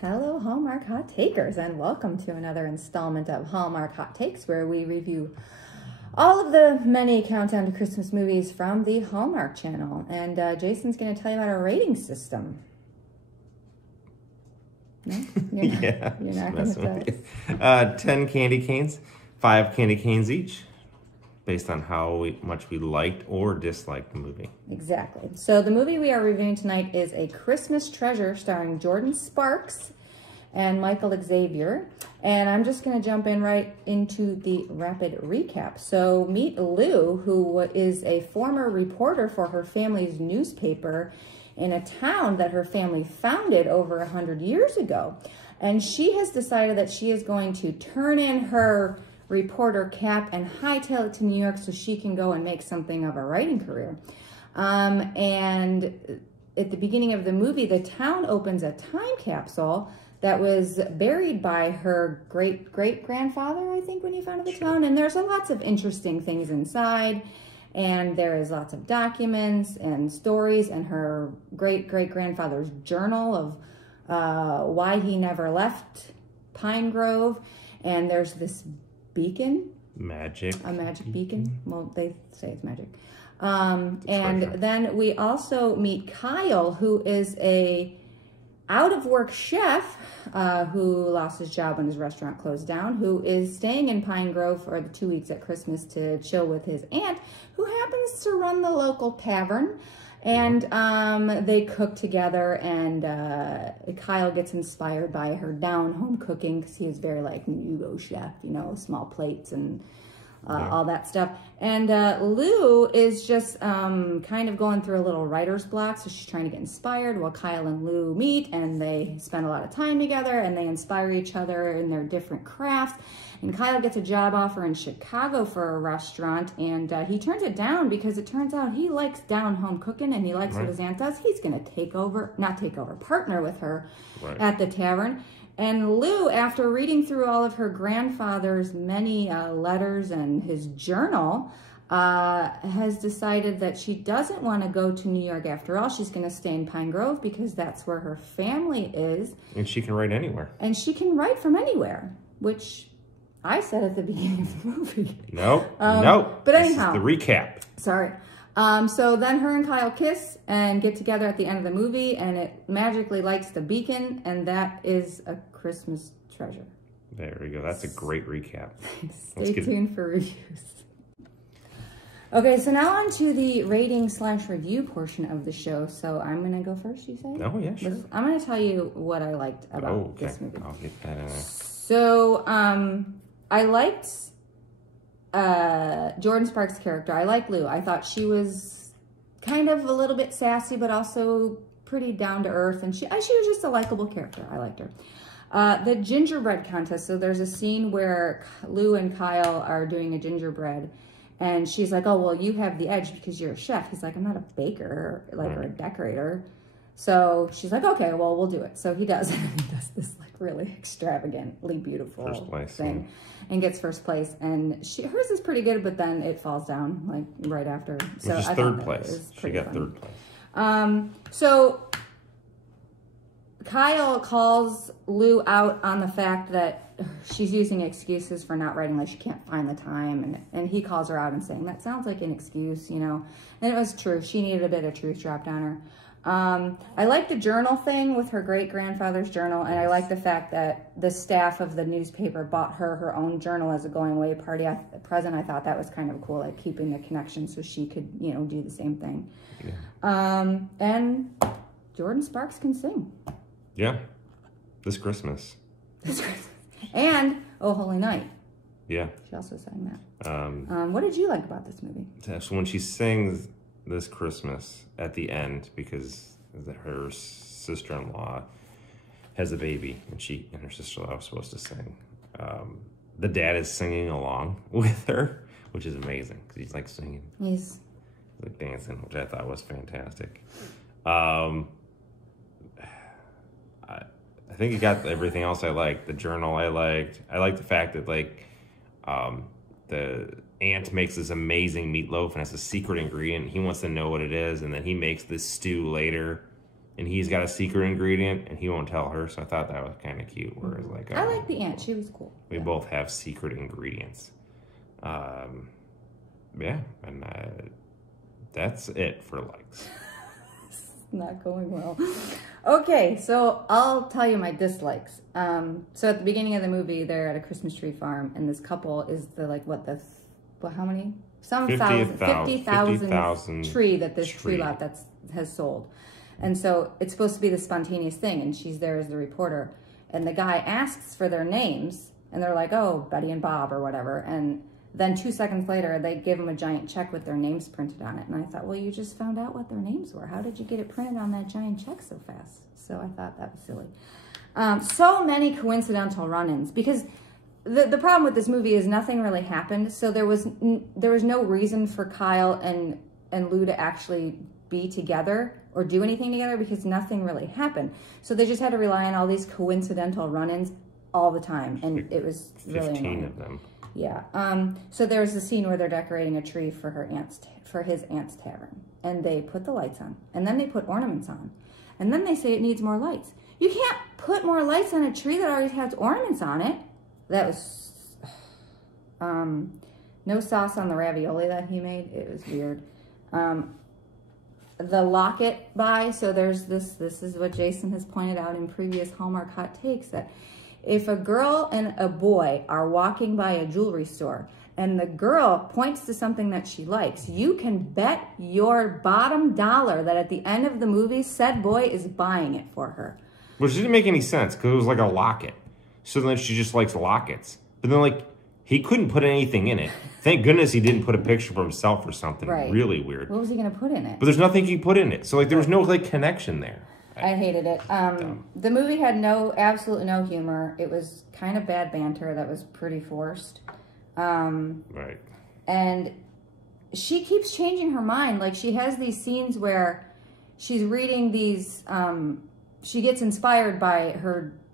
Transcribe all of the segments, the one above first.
Hello, Hallmark Hot Takers, and welcome to another installment of Hallmark Hot Takes, where we review all of the many countdown to Christmas movies from the Hallmark Channel. And Jason's going to tell you about our rating system. No? Yeah. You're not going to tell us? 10 candy canes, 5 candy canes each, based on how much we liked or disliked the movie. Exactly. So the movie we are reviewing tonight is A Christmas Treasure, starring Jordan Sparks and Michael Xavier. And I'm just going to jump in right into the rapid recap. So meet Lou, who is a former reporter for her family's newspaper in a town that her family founded over 100 years ago. And she has decided that she is going to turn in her reporter cap and hightail it to New York so she can go and make something of a writing career. And at the beginning of the movie, the town opens a time capsule that was buried by her great-great-grandfather, I think, when he founded the town. And there's lots of interesting things inside. And there is lots of documents and stories and her great-great-grandfather's journal of why he never left Pine Grove. And there's this beacon. A magic beacon. Well, they say it's magic. And then we also meet Kyle, who is a out-of-work chef who lost his job when his restaurant closed down, who is staying in Pine Grove for the 2 weeks at Christmas to chill with his aunt, who happens to run the local tavern. And they cook together, and Kyle gets inspired by her down-home cooking because he is very like nouveau chef, you know, small plates and all that stuff. And Lou is just kind of going through a little writer's block, so she's trying to get inspired while Kyle and Lou meet, and they spend a lot of time together, and they inspire each other in their different crafts. And Kyle gets a job offer in Chicago for a restaurant, and he turns it down because it turns out he likes down-home cooking, and he likes what his aunt does. He's going to partner with her at the tavern. And Lou, after reading through all of her grandfather's many letters and his journal, has decided that she doesn't want to go to New York after all. She's going to stay in Pine Grove because that's where her family is. And she can write anywhere. And she can write from anywhere, which I said at the beginning of the movie. Nope. But anyhow. This is the recap. Sorry. So then her and Kyle kiss and get together at the end of the movie, and it magically lights the beacon, and that is A Christmas Treasure. There we go. That's a great recap. Stay tuned for reviews. Okay, so now on to the rating/review portion of the show. So I'm going to go first, you say? Oh, yeah, sure. I'm going to tell you what I liked about this movie. I'll get that in there. So I liked Jordan Sparks' character. I like Lou. I thought she was kind of a little bit sassy, but also pretty down to earth, and she was just a likable character. I liked her. The gingerbread contest. So there's a scene where Lou and Kyle are doing a gingerbread, and she's like, "Oh, well, you have the edge because you're a chef." He's like, "I'm not a baker, or a decorator." So she's like, "Okay, well, we'll do it." So he does, and he does this like really extravagantly beautiful thing, and gets first place. And hers is pretty good, but then it falls down like right after. So Which is third place. She got third place. So Kyle calls Lou out on the fact that she's using excuses for not writing, like she can't find the time, and he calls her out and saying, "That sounds like an excuse, you know." And it was true. She needed a bit of truth dropped on her. I like the journal thing with her great-grandfather's journal, and I like the fact that the staff of the newspaper bought her own journal as a going-away present. I thought that was kind of cool, like keeping the connection so she could, you know, do the same thing. Yeah. And Jordan Sparks can sing. Yeah. This Christmas. And Oh Holy Night. Yeah. She also sang that. What did you like about this movie? So when she sings This Christmas at the end, because her sister-in-law has a baby, and she and her sister-in-law was supposed to sing. The dad is singing along with her, which is amazing because he's like singing. He's like dancing, which I thought was fantastic. I think he got everything else I liked. The journal I liked. I liked the fact that like the aunt makes this amazing meatloaf and has a secret ingredient. He wants to know what it is, and then he makes this stew later and he's got a secret ingredient, and he won't tell her. So I thought that was kind of cute. Whereas, like, I like the aunt. She was cool. We both have secret ingredients. Yeah, and that's it for likes. It's not going well. Okay, so I'll tell you my dislikes. So at the beginning of the movie, they're at a Christmas tree farm, and this couple is how many? Some 50,000 tree that this tree lot has sold. And so it's supposed to be the spontaneous thing, and she's there as the reporter. And the guy asks for their names, and they're like, oh, Betty and Bob or whatever. And then 2 seconds later, they give him a giant check with their names printed on it. And I thought, well, you just found out what their names were. How did you get it printed on that giant check so fast? So I thought that was silly. So many coincidental run-ins, because the problem with this movie is nothing really happened. So there was no reason for Kyle and Lou to actually be together or do anything together, because nothing really happened. So they just had to rely on all these coincidental run-ins all the time, and it was really 15 annoying. of them. Yeah. So there's a scene where they're decorating a tree for his aunt's tavern, and they put the lights on, and then they put ornaments on, and then they say it needs more lights. You can't put more lights on a tree that already has ornaments on it. That was no sauce on the ravioli that he made. It was weird. The locket buy. So there's this is what Jason has pointed out in previous Hallmark Hot Takes, that if a girl and a boy are walking by a jewelry store and the girl points to something that she likes, you can bet your bottom dollar that at the end of the movie, said boy is buying it for her. Which didn't make any sense, because it was like a locket. So then she just likes lockets. But then, like, he couldn't put anything in it. Thank goodness he didn't put a picture of himself or something really weird. What was he going to put in it? But there's nothing he put in it. So, like, there was no, like, connection there. I hated it. The movie had absolutely no humor. It was kind of bad banter that was pretty forced. Right. And she keeps changing her mind. Like, she has these scenes where she's reading these, she gets inspired by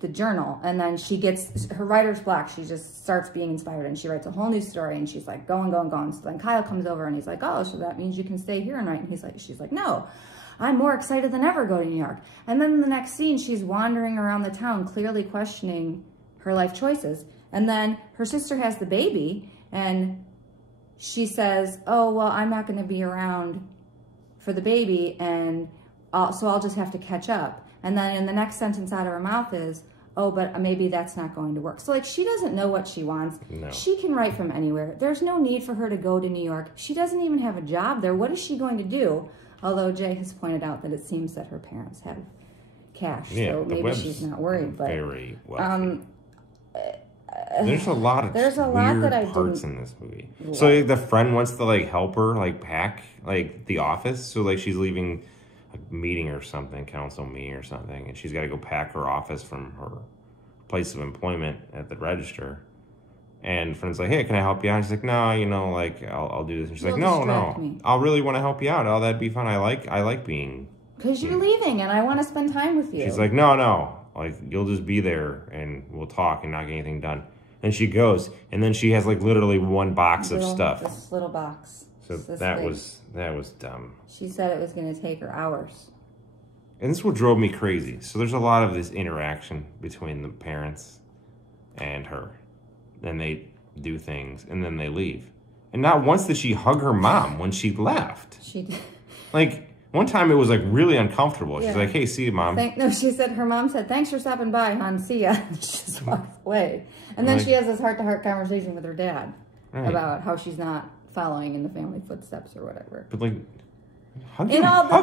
the journal, and then she gets her writer's block. She just starts being inspired, and she writes a whole new story, and she's like going. So then Kyle comes over, and he's like, oh, so that means you can stay here and write. And she's like, no, I'm more excited than ever to go to New York. And then in the next scene, she's wandering around the town, clearly questioning her life choices. And then her sister has the baby, and she says, oh, well, I'm not going to be around for the baby, and so I'll just have to catch up. And then in the next sentence out of her mouth is, oh, but maybe that's not going to work. So, like, she doesn't know what she wants. No. She can write from anywhere. There's no need for her to go to New York. She doesn't even have a job there. What is she going to do? Although Jay has pointed out that it seems that her parents have cash, so maybe she's not worried. But very wealthy. There's a lot of weird parts in this movie. Like. So like, the friend wants to like help her like pack like the office. So like she's leaving a meeting or something, council meeting or something, and she's got to go pack her office from her place of employment at the register. And friend's like, hey, can I help you out? And she's like, no, you know, like I'll do this. And she's like, no, I really want to help you out. Oh, that'd be fun. I like being. Because you're leaving, and I want to spend time with you. She's like, no, like you'll just be there, and we'll talk and not get anything done. And she goes, and then she has like literally one box of stuff. This little box. So that was dumb. She said it was going to take her hours. And this is what drove me crazy. So there's a lot of this interaction between the parents and her. Then they do things, and then they leave. And not once did she hug her mom when she left. She did. Like, one time it was, like, really uncomfortable. Yeah. She's like, hey, see you, Mom. She said, her mom said, thanks for stopping by, hon, see ya. And she just walks away. And then she has this heart-to-heart conversation with her dad about how she's not following in the family footsteps or whatever. But, like, hug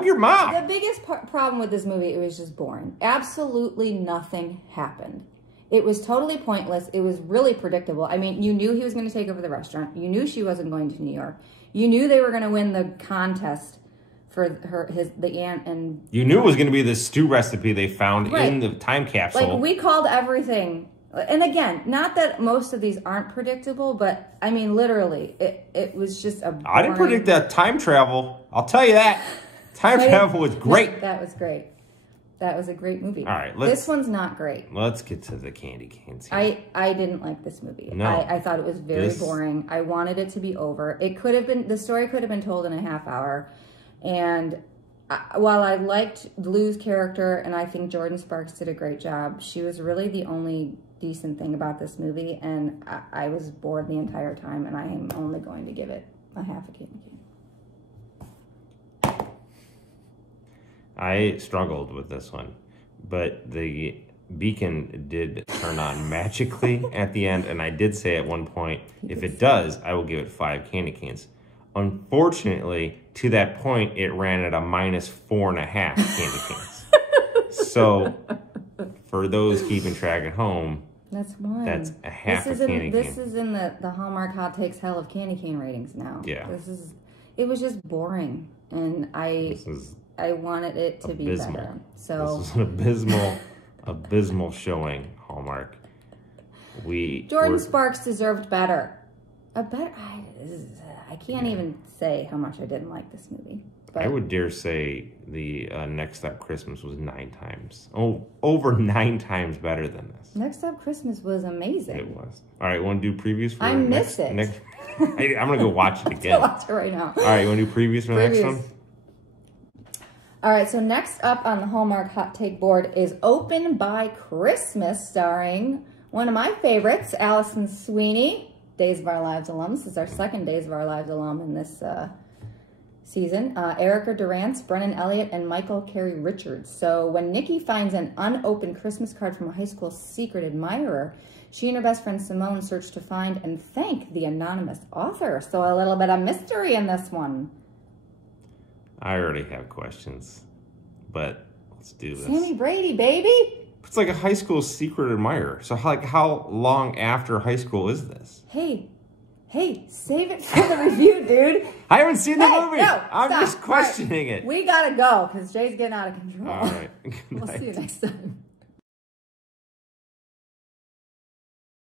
your mom. The biggest problem with this movie, it was just boring. Absolutely nothing happened. It was totally pointless. It was really predictable. I mean, you knew he was going to take over the restaurant. You knew she wasn't going to New York. You knew they were going to win the contest for the aunt, and you knew it was going to be the stew recipe they found in the time capsule. Like, we called everything. And again, not that most of these aren't predictable, but I mean, literally, it was just a boring... I didn't predict that time travel. I'll tell you that. Time travel was great. That was great. That was a great movie. All right, this one's not great. Let's get to the candy canes here. I didn't like this movie. No. I thought it was very boring. I wanted it to be over. The story could have been told in a half hour, and while I liked Lou's character and I think Jordan Sparks did a great job, she was really the only decent thing about this movie, and I was bored the entire time, and I am only going to give it a half a candy cane. I struggled with this one, but the beacon did turn on magically at the end, and I did say at one point, if it does, I will give it 5 candy canes. Unfortunately, to that point, it ran at a -4.5 candy canes. So, for those keeping track at home, that's one. That's a half a candy cane. This is in the Hallmark Hot Takes Hell of Candy Cane ratings now. Yeah. It was just boring, and I wanted it to be better. So this was an abysmal showing, Hallmark. Jordan Sparks deserved better. I can't even say how much I didn't like this movie. But I would dare say the Next Up Christmas was 9 times. Oh, over 9 times better than this. Next Up Christmas was amazing. It was. All right, want to do previews for I missed it. I'm going to go watch it again. Watch it right now. All right, you want to do previews for the next one? All right, so next up on the Hallmark Hot Take board is Open by Christmas, starring one of my favorites, Allison Sweeney, Days of Our Lives alum. This is our second Days of Our Lives alum in this season. Erica Durance, Brennan Elliott, and Michael Carey Richards. So when Nikki finds an unopened Christmas card from a high school secret admirer, she and her best friend Simone search to find and thank the anonymous author. So a little bit of mystery in this one. I already have questions, but let's do this. Sammy Brady, baby! It's like a high school secret admirer. So how long after high school is this? Hey, save it for the review, dude. I haven't seen the movie. No, I'm just questioning it. We gotta go because Jay's getting out of control. All right. We'll see you next time.